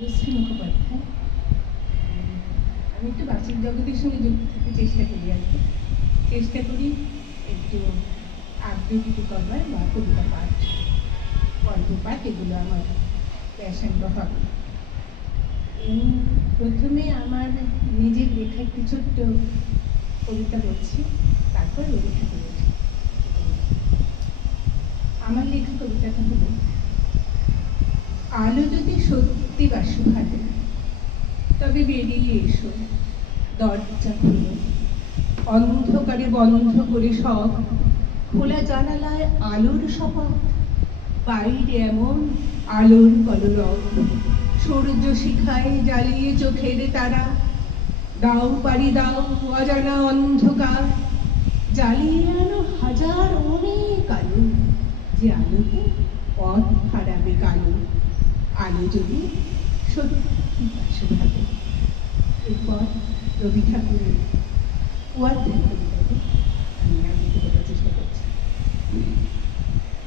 শ্রী মুখোপাধ্যায়। আমি একটু বাচিক জগতের সঙ্গে যুক্ত থাকতে চেষ্টা করি আর কি। চেষ্টা করি একটু আবৃত্তি করবার বা কবিতা পাঠ, গল্প পাঠ, এগুলো আমার প্যাশন বা হবি। প্রথমে আমার নিজের লেখা একটি ছোট্ট কবিতা বলছি, তারপর লেখা করেছি। আমার লেখা কবিতাটা হলো, আলো যদি সত্যি বাসুহারে তবে বেরিয়ে এসো, দরজা খুলো, অন্ধকারে বন্ধ করে সব, খোলা জানালায় আলোর শপথ, বাইরে এমন আলোর কলরব, সূর্য শিখায় জ্বালিয়ে চোখের তারা, দাও পারি দাও অজানা অন্ধকার, জ্বালিয়ে আনো হাজার অনেক আলো, যে আলোতে পথ হারাবে কালো, আলো যদি সত্যি পাশে থাকে। এরপর রবি ঠাকুরের কুয়ার